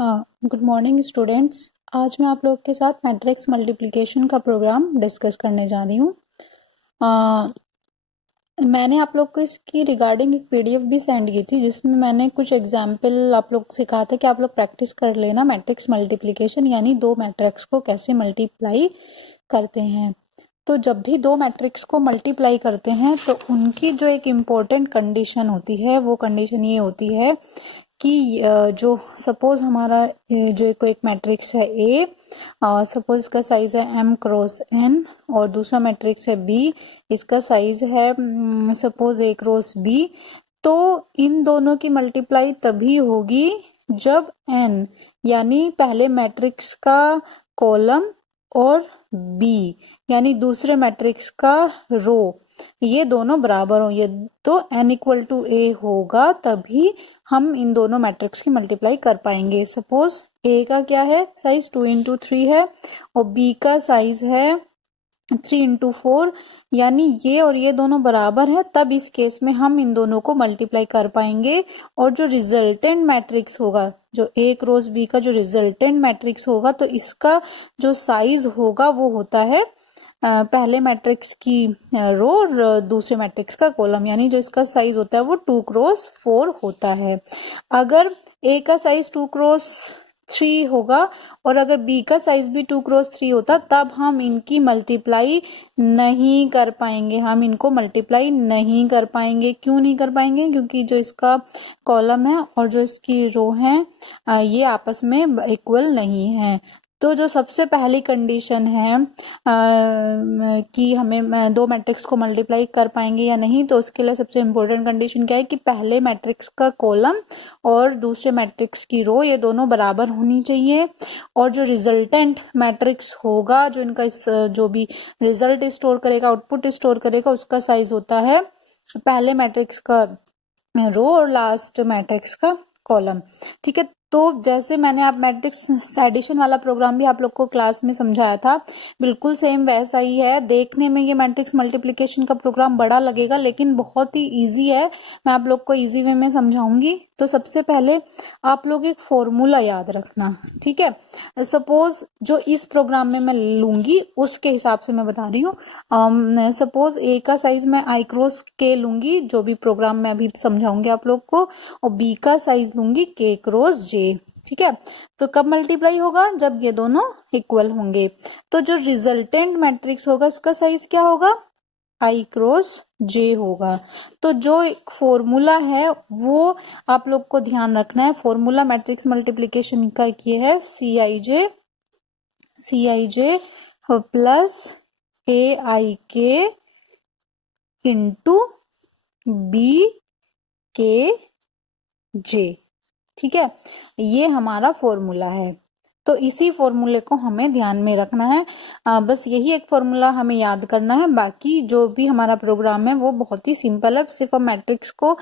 हाँ, good morning students. आज मैं आप लोग के साथ मैट्रिक्स मल्टीप्लिकेशन का प्रोग्राम डिस्कस करने जा रही हूँ। मैंने आप लोग को इसकी रिगार्डिंग एक पीडीएफ भी सेंड की थी, जिसमें मैंने कुछ एग्जाम्पल आप लोग से कहा था कि आप लोग प्रैक्टिस कर लेना मैट्रिक्स मल्टीप्लिकेशन, यानी दो मैट्रिक्स को कैसे मल्टीप्लाई करते हैं। तो जब भी दो मैट्रिक्स को मल्टीप्लाई करते हैं तो उनकी जो एक इम्पोर्टेंट कंडीशन होती है, वो कंडीशन ये होती है कि जो सपोज हमारा जो कोई एक मैट्रिक्स है ए, सपोज इसका साइज है m क्रॉस n, और दूसरा मैट्रिक्स है b, इसका साइज है सपोज a क्रॉस b। तो इन दोनों की मल्टीप्लाई तभी होगी जब n यानी पहले मैट्रिक्स का कॉलम और b यानी दूसरे मैट्रिक्स का रो, ये दोनों बराबर हो। ये तो n इक्वल टू a होगा, तभी हम इन दोनों मैट्रिक्स की मल्टीप्लाई कर पाएंगे। सपोज a का क्या है साइज 2 इंटू 3 है, और b का साइज है 3 इंटू 4, यानी ये और ये दोनों बराबर है। तब इस केस में हम इन दोनों को मल्टीप्लाई कर पाएंगे, और जो रिजल्टेंट मैट्रिक्स होगा, जो a क्रॉस b का जो रिजल्टेंट मैट्रिक्स होगा, तो इसका जो साइज होगा वो होता है पहले मैट्रिक्स की रो और दूसरे मैट्रिक्स का कॉलम, यानी जो इसका साइज होता है वो 2 क्रॉस 4 होता है। अगर a का साइज 2 क्रॉस 3 होगा और अगर b का साइज भी 2 क्रॉस 3 होता, तब हम इनकी मल्टीप्लाई नहीं कर पाएंगे। हम इनको मल्टीप्लाई नहीं कर पाएंगे। क्यों नहीं कर पाएंगे? क्योंकि जो इसका कॉलम है और जो इसकी रो है ये आपस में इक्वल नहीं है। तो जो सबसे पहली कंडीशन है कि हमें दो मैट्रिक्स को मल्टीप्लाई कर पाएंगे या नहीं, तो उसके लिए सबसे इम्पोर्टेंट कंडीशन क्या है कि पहले मैट्रिक्स का कॉलम और दूसरे मैट्रिक्स की रो ये दोनों बराबर होनी चाहिए, और जो रिजल्टेंट मैट्रिक्स होगा, जो इनका जो भी रिजल्ट स्टोर करेगा, आउटपुट स्टोर करेगा, उसका साइज होता है पहले मैट्रिक्स का रो और लास्ट मैट्रिक्स का कॉलम। ठीक है, तो जैसे मैंने आप मैट्रिक्स एडिशन वाला प्रोग्राम भी आप लोग को क्लास में समझाया था, बिल्कुल सेम वैसा ही है। देखने में ये मैट्रिक्स मल्टीप्लिकेशन का प्रोग्राम बड़ा लगेगा, लेकिन बहुत ही इजी है। मैं आप लोग को इजी वे में समझाऊंगी। तो सबसे पहले आप लोग एक फॉर्मूला याद रखना, ठीक है। सपोज जो इस प्रोग्राम में मैं लूंगी उसके हिसाब से मैं बता रही हूँ। सपोज ए का साइज मैं आई क्रॉस के लूंगी, जो भी प्रोग्राम मैं अभी समझाऊंगी आप लोग को, और बी का साइज लूंगी के क्रॉस जे। ठीक है, तो कब मल्टीप्लाई होगा? जब ये दोनों इक्वल होंगे। तो जो रिजल्टेंट मैट्रिक्स होगा उसका साइज क्या होगा? आई क्रॉस जे होगा। तो जो एक फॉर्मूला है वो आप लोग को ध्यान रखना है। फॉर्मूला मैट्रिक्स मल्टीप्लिकेशन का ये है सी I J plus A I K into B के जे। ठीक है, ये हमारा फॉर्मूला है। तो इसी फॉर्मूले को हमें ध्यान में रखना है। बस यही एक फॉर्मूला हमें याद करना है। बाकी जो भी हमारा प्रोग्राम है वो बहुत ही सिंपल है। सिर्फ हम मैट्रिक्स को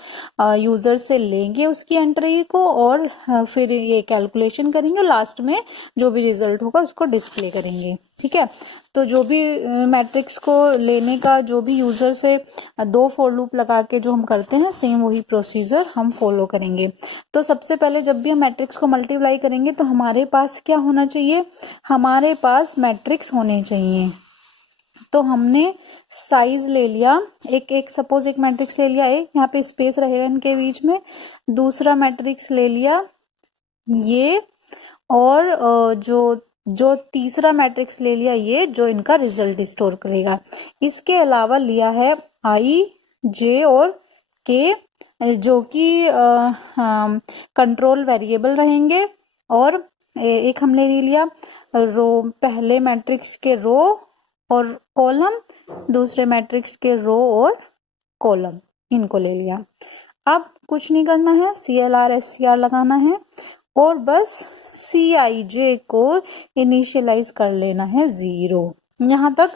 यूजर से लेंगे उसकी एंट्री को, और फिर ये कैलकुलेशन करेंगे, और लास्ट में जो भी रिजल्ट होगा उसको डिस्प्ले करेंगे। ठीक है, तो जो भी मैट्रिक्स को लेने का जो भी यूजर से दो फॉर लूप लगा के जो हम करते हैं, सेम वही प्रोसीजर हम फॉलो करेंगे। तो सबसे पहले जब भी हम मैट्रिक्स को मल्टीप्लाई करेंगे तो हमारे पास क्या होना चाहिए? हमारे पास मैट्रिक्स होने चाहिए। तो हमने साइज ले लिया, एक सपोज एक मैट्रिक्स ले लिया, एक यहाँ पे स्पेस रहेगा इनके बीच में, दूसरा मैट्रिक्स ले लिया ये, और जो तीसरा मैट्रिक्स ले लिया ये, जो इनका रिजल्ट स्टोर करेगा। इसके अलावा लिया है आई, जे और के, जो कि कंट्रोल वेरिएबल रहेंगे, और एक हमने ले लिया रो, पहले मैट्रिक्स के रो और कॉलम, दूसरे मैट्रिक्स के रो और कॉलम, इनको ले लिया। अब कुछ नहीं करना है, CLR SCR लगाना है, और बस CIJ को इनिशियलाइज कर लेना है 0, यहाँ तक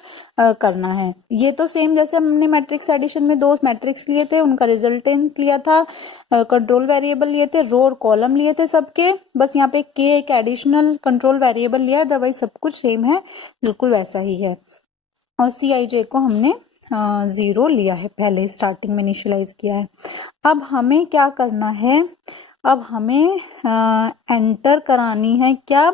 करना है। ये तो सेम जैसे हमने मैट्रिक्स एडिशन में दो मैट्रिक्स लिए थे, उनका रिजल्टेंट लिया था, कंट्रोल वेरिएबल लिए थे, रो और कॉलम लिए थे सबके। बस यहाँ पे के एक एडिशनल कंट्रोल वेरिएबल लिया है, अदरवाइज सब कुछ सेम है, बिल्कुल वैसा ही है। और CIJ को हमने 0 लिया है, पहले स्टार्टिंग में इनिशियलाइज किया है। अब हमें क्या करना है? अब हमें एंटर करानी है क्या,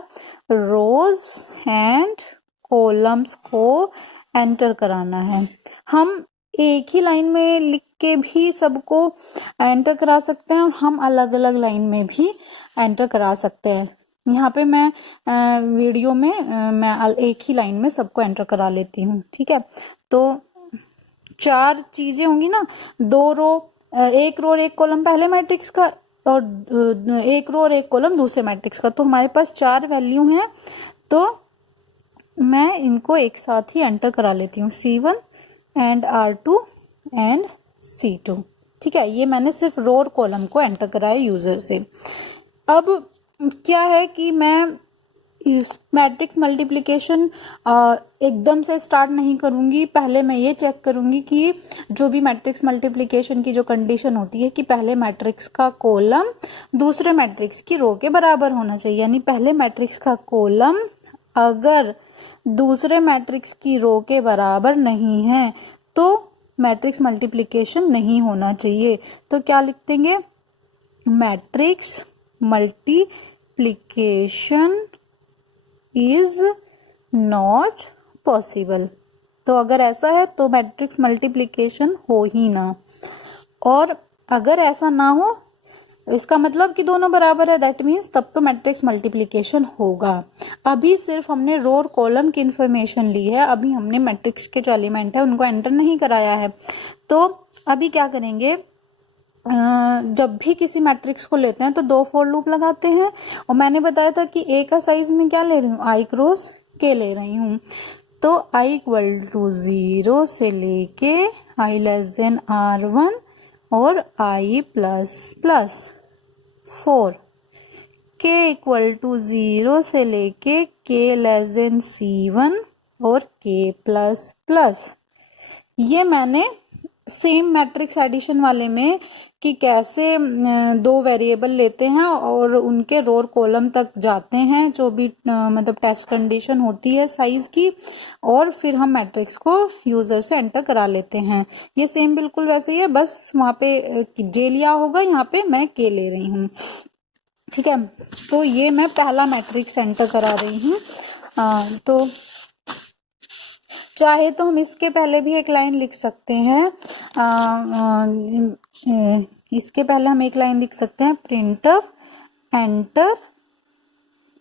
रोज एंड कॉलम्स को एंटर कराना है। हम एक ही लाइन में लिख के भी सबको एंटर करा सकते हैं और हम अलग अलग लाइन में भी एंटर करा सकते हैं। यहाँ पे मैं वीडियो में मैं एक ही लाइन में सबको एंटर करा लेती हूँ, ठीक है। तो 4 चीजें होंगी ना, 2 रो, एक रो और एक कॉलम पहले मैट्रिक्स का और एक रो और एक कॉलम दूसरे मैट्रिक्स का, तो हमारे पास 4 वैल्यू हैं। तो मैं इनको एक साथ ही एंटर करा लेती हूँ, C1 and R2 and C2, ठीक है। ये मैंने सिर्फ रो और कॉलम को एंटर कराया यूजर से। अब क्या है कि मैं मैट्रिक्स मल्टीप्लिकेशन एकदम से स्टार्ट नहीं करूंगी। पहले मैं ये चेक करूंगी कि जो भी मैट्रिक्स मल्टीप्लिकेशन की जो कंडीशन होती है कि पहले मैट्रिक्स का कॉलम दूसरे मैट्रिक्स की रो के बराबर होना चाहिए, यानी पहले मैट्रिक्स का कॉलम अगर दूसरे मैट्रिक्स की रो के बराबर नहीं है तो मैट्रिक्स मल्टीप्लिकेशन नहीं होना चाहिए। तो क्या लिख देंगे, matrix multiplication is not possible. तो अगर ऐसा है तो मैट्रिक्स मल्टीप्लिकेशन हो ही ना, और अगर ऐसा ना हो इसका मतलब कि दोनों बराबर है, दैट मीन्स तब तो मैट्रिक्स मल्टीप्लिकेशन होगा। अभी सिर्फ हमने रो और कॉलम की इंफॉर्मेशन ली है, अभी हमने मैट्रिक्स के जो एलिमेंट है उनको एंटर नहीं कराया है। तो अभी क्या करेंगे, जब भी किसी मैट्रिक्स को लेते हैं तो 2 फॉर लूप लगाते हैं, और मैंने बताया था कि ए का साइज में क्या ले रही हूँ, i क्रॉस k ले रही हूँ। तो i इक्वल टू 0 से लेके i लेस देन r1 और i plus plus 4, k equal to 0 से लेके k लेस देन c1 और k प्लस प्लस। ये मैंने सेम मैट्रिक्स एडिशन वाले में कि कैसे 2 वेरिएबल लेते हैं और उनके रो और कॉलम तक जाते हैं, जो भी मतलब टेस्ट कंडीशन होती है साइज की, और फिर हम मैट्रिक्स को यूजर से एंटर करा लेते हैं। ये सेम बिल्कुल वैसे ही है, बस वहां पे जे लिया होगा, यहाँ पे मैं के ले रही हूँ, ठीक है। तो ये मैं पहला मैट्रिक्स एंटर करा रही हूँ। तो चाहे तो हम इसके पहले भी एक लाइन लिख सकते हैं, इसके पहले हम एक लाइन लिख सकते हैं, प्रिंटफ एंटर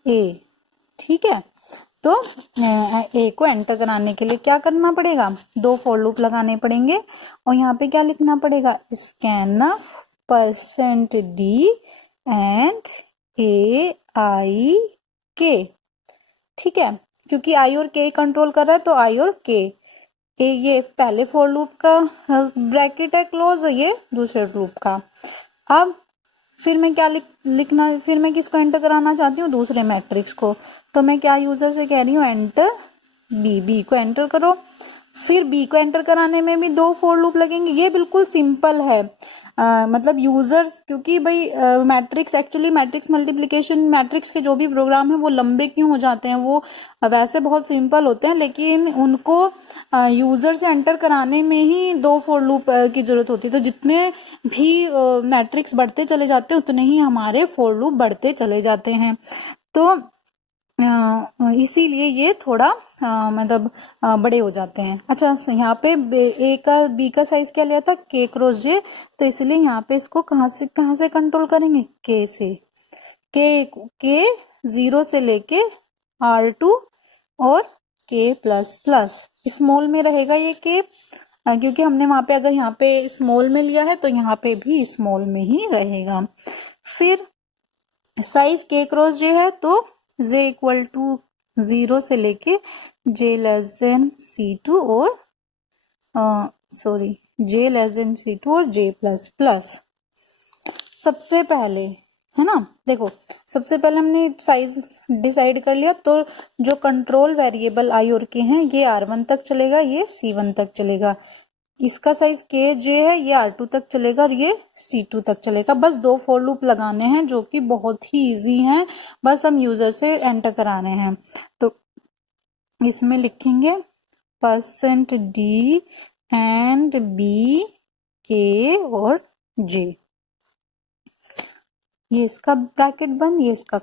ए, ठीक है। तो ए को एंटर कराने के लिए क्या करना पड़ेगा, 2 फॉर लूप लगाने पड़ेंगे, और यहाँ पे क्या लिखना पड़ेगा, स्कैन %d एंड AIK, ठीक है। क्योंकि आई और के कंट्रोल कर रहा है तो आई और के, ये पहले फॉर लूप का ब्रैकेट है क्लोज, ये दूसरे लूप का। अब फिर मैं क्या लिखना, फिर मैं किसको एंटर कराना चाहती हूँ, दूसरे मैट्रिक्स को। तो मैं क्या यूजर से कह रही हूँ, एंटर बी को एंटर करो। फिर बी को एंटर कराने में भी 2 फॉर लूप लगेंगे। ये बिल्कुल सिंपल है, मतलब यूजर्स, क्योंकि भाई matrix actually matrix multiplication matrix के जो भी प्रोग्राम है वो लंबे क्यों हो जाते हैं, वो वैसे बहुत सिंपल होते हैं, लेकिन उनको यूजर से एंटर कराने में ही 2 फॉर लूप की जरूरत होती है। तो जितने भी मैट्रिक्स बढ़ते चले जाते हैं उतने ही हमारे फॉर लूप बढ़ते चले जाते हैं। तो इसीलिए ये थोड़ा मतलब बड़े हो जाते हैं। अच्छा, यहाँ पे बी का साइज क्या लिया था, के क्रॉस जे, तो इसलिए यहाँ पे इसको कहाँ से कंट्रोल करेंगे, के से। के 0 से लेके R2 और के प्लस प्लस, स्मॉल में रहेगा ये के, क्योंकि हमने वहां पे अगर यहाँ पे स्मॉल में लिया है तो यहाँ पे भी स्मॉल में ही रहेगा। फिर साइज के क्रॉस जे है तो जे इक्वल टू 0 से लेके जे लेस देन C2 और जे लेस देन C2 और जे प्लस प्लस। सबसे पहले है ना, देखो सबसे पहले हमने साइज डिसाइड कर लिया, तो जो कंट्रोल वेरिएबल आई और के हैं ये R1 तक चलेगा, ये C1 तक चलेगा। इसका साइज के जे है, ये R2 तक चलेगा और ये C2 तक चलेगा। बस 2 फॉर लूप लगाने हैं जो कि बहुत ही इजी हैं, बस हम यूजर से एंटर कराने हैं। तो इसमें लिखेंगे %d एंड b, k और j। ये इसका ब्रैकेट बंद, ये इसका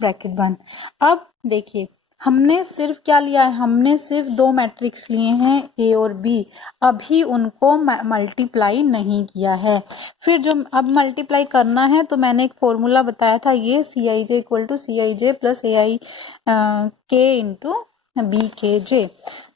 ब्रैकेट बंद। अब देखिए हमने सिर्फ क्या लिया है, हमने सिर्फ दो मैट्रिक्स लिए हैं ए और बी, अभी उनको मल्टीप्लाई नहीं किया है। फिर जो अब मल्टीप्लाई करना है तो मैंने एक फॉर्मूला बताया था, ये C I J equal to C I J plus A I K into B के जे।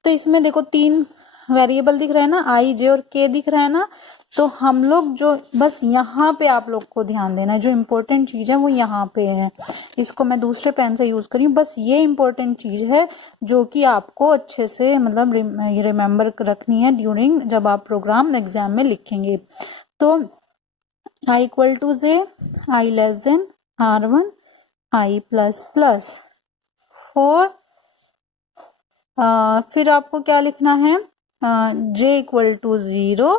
तो इसमें देखो तीन वेरिएबल दिख रहे हैं ना, आई जे और के दिख रहा है ना, तो हम लोग जो बस यहाँ पे आप लोग को ध्यान देना है, जो इम्पोर्टेंट चीज है वो यहाँ पे है। इसको मैं दूसरे पेन से यूज करी हूँ, बस ये इम्पोर्टेंट चीज है जो कि आपको अच्छे से मतलब रिमेम्बर रखनी है ड्यूरिंग जब आप प्रोग्राम एग्जाम में लिखेंगे। तो I equal to J, I less than R1, I plus plus 4, फिर आपको क्या लिखना है, J equal to 0,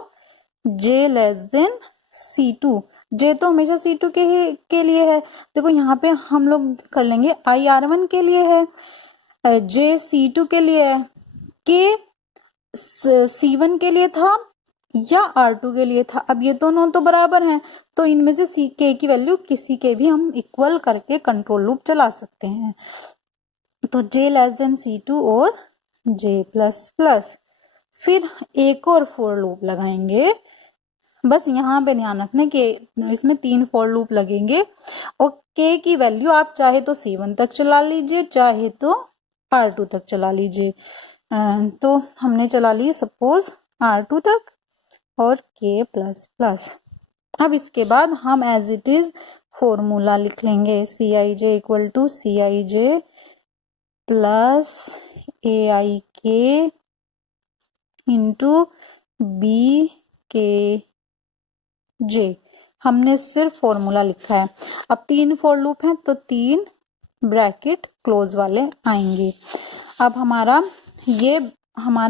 J less than C2। J तो हमेशा C2 के लिए है, देखो यहाँ पे हम लोग कर लेंगे आई R1 के लिए है, जे C2 के लिए है, के C1 के लिए था या R2 के लिए था। अब ये दोनों तो बराबर हैं, तो इनमें से सी के की वैल्यू किसी के भी हम इक्वल करके कंट्रोल लूप चला सकते हैं। तो जे लेस देन C2 और जे प्लस प्लस, फिर एक और फॉर लूप लगाएंगे। बस यहाँ पे ध्यान रखना कि इसमें 3 फॉर लूप लगेंगे और के की वैल्यू आप चाहे तो C1 तक चला लीजिए, चाहे तो R2 तक चला लीजिए। तो हमने चला ली सपोज R2 तक और के प्लस प्लस। अब इसके बाद हम एज इट इज फॉर्मूला लिख लेंगे, C I J equal to C I J plus A I K into B के जे। हमने सिर्फ फॉर्मूला लिखा है। अब 3 फॉर लूप हैं तो 3 ब्रैकेट क्लोज वाले आएंगे। अब हमारा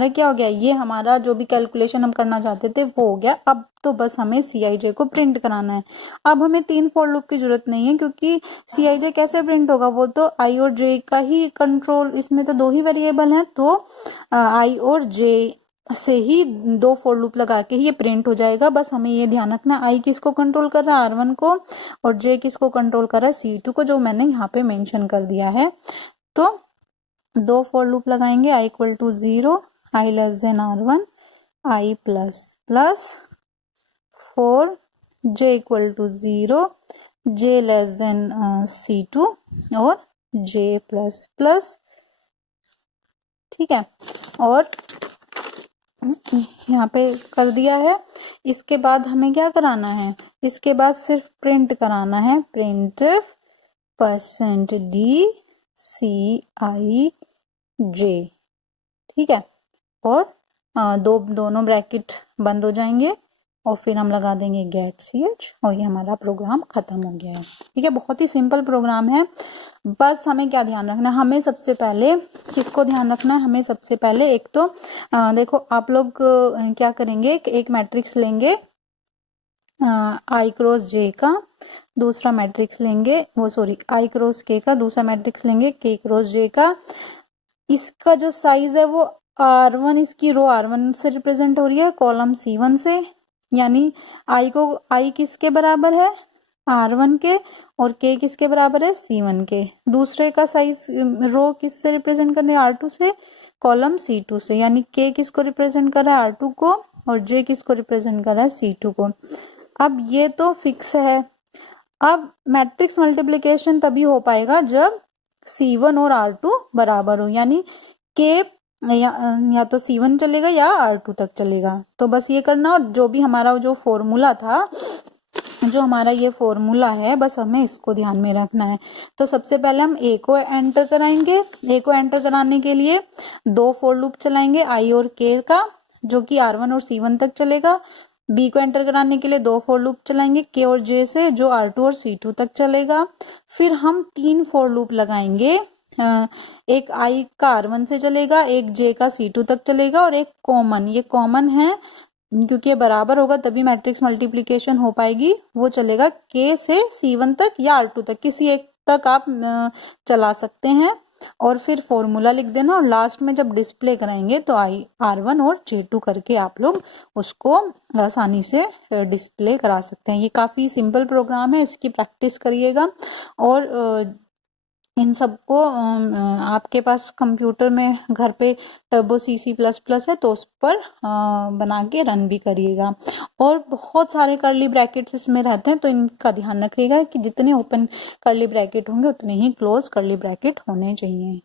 क्या हो गया, ये हमारा जो भी कैलकुलेशन हम करना चाहते थे वो हो गया। अब तो बस हमें सी आई जे को प्रिंट कराना है। अब हमें 3 फॉर लूप की जरूरत नहीं है, क्योंकि सी आई जे कैसे प्रिंट होगा, वो तो आई और जे का ही कंट्रोल, इसमें तो 2 ही वेरिएबल हैं, तो आई और जे से ही 2 फॉर लूप लगा के ही ये प्रिंट हो जाएगा। बस हमें ये ध्यान रखना आई किसको कंट्रोल कर रहा है, R1 को, और जे किसको कंट्रोल कर रहा है, C2 को, जो मैंने यहाँ पे मेंशन कर दिया है। तो 2 फॉर लूप लगाएंगे, I equal to 0, I less than R1, I plus plus 4, J equal to 0, J less than C2 और जे प्लस प्लस। ठीक है, और यहाँ पे कर दिया है। इसके बाद हमें क्या कराना है, इसके बाद सिर्फ प्रिंट कराना है, प्रिंट %d ci j। ठीक है, और दोनों ब्रैकेट बंद हो जाएंगे और फिर हम लगा देंगे गेट ch और ये हमारा प्रोग्राम खत्म हो गया है। ठीक है, बहुत ही सिंपल प्रोग्राम है। बस हमें क्या ध्यान रखना है, हमें सबसे पहले किसको ध्यान रखना है, हमें सबसे पहले एक तो देखो आप लोग क्या करेंगे, एक मैट्रिक्स लेंगे आई क्रॉस जे का, दूसरा मैट्रिक्स लेंगे आई क्रॉस के का, दूसरा मैट्रिक्स लेंगे के क्रॉस जे का। इसका जो साइज है वो R1, इसकी रो R1 से रिप्रेजेंट हो रही है, कॉलम C1 से, यानी आई किसके बराबर है, R1 के, और के किसके बराबर है, C1 के। दूसरे का साइज रो किससे रिप्रेजेंट कर रहे हैं, R2 से, कॉलम C2 से, यानी के किसको रिप्रेजेंट कर रहा है, R2 को, और जे किसको रिप्रेजेंट कर रहा है, C2 को। अब ये तो फिक्स है। अब मैट्रिक्स मल्टीप्लिकेशन तभी हो पाएगा जब C1 और R2 बराबर हो, यानी के या तो C1 चलेगा या R2 तक चलेगा। तो बस ये करना, और जो भी हमारा जो फॉर्मूला था, जो हमारा ये फॉर्मूला है, बस हमें इसको ध्यान में रखना है। तो सबसे पहले हम ए को एंटर कराएंगे। ए को एंटर कराने के लिए 2 फॉर लूप चलाएंगे आई और के का, जो कि R1 और C1 तक चलेगा। बी को एंटर कराने के लिए 2 फॉर लूप चलाएंगे के और जे से, जो R2 और C2 तक चलेगा। फिर हम 3 फॉर लूप लगाएंगे, एक आई का R1 से चलेगा, एक जे का C2 तक चलेगा, और एक कॉमन, ये कॉमन है क्योंकि ये बराबर होगा तभी मैट्रिक्स मल्टीप्लिकेशन हो पाएगी, वो चलेगा के से C1 तक या R2 तक, किसी एक तक आप चला सकते हैं। और फिर फॉर्मूला लिख देना, और लास्ट में जब डिस्प्ले कराएंगे तो R1 और J2 करके आप लोग उसको आसानी से डिस्प्ले करा सकते हैं। ये काफ़ी सिंपल प्रोग्राम है, इसकी प्रैक्टिस करिएगा। और इन सबको आपके पास कंप्यूटर में घर पे टर्बो C++ है तो उस पर बना के रन भी करिएगा। और बहुत सारे कर्ली ब्रैकेट्स इसमें रहते हैं, तो इनका ध्यान रखिएगा कि जितने ओपन कर्ली ब्रैकेट होंगे उतने ही क्लोज कर्ली ब्रैकेट होने चाहिए।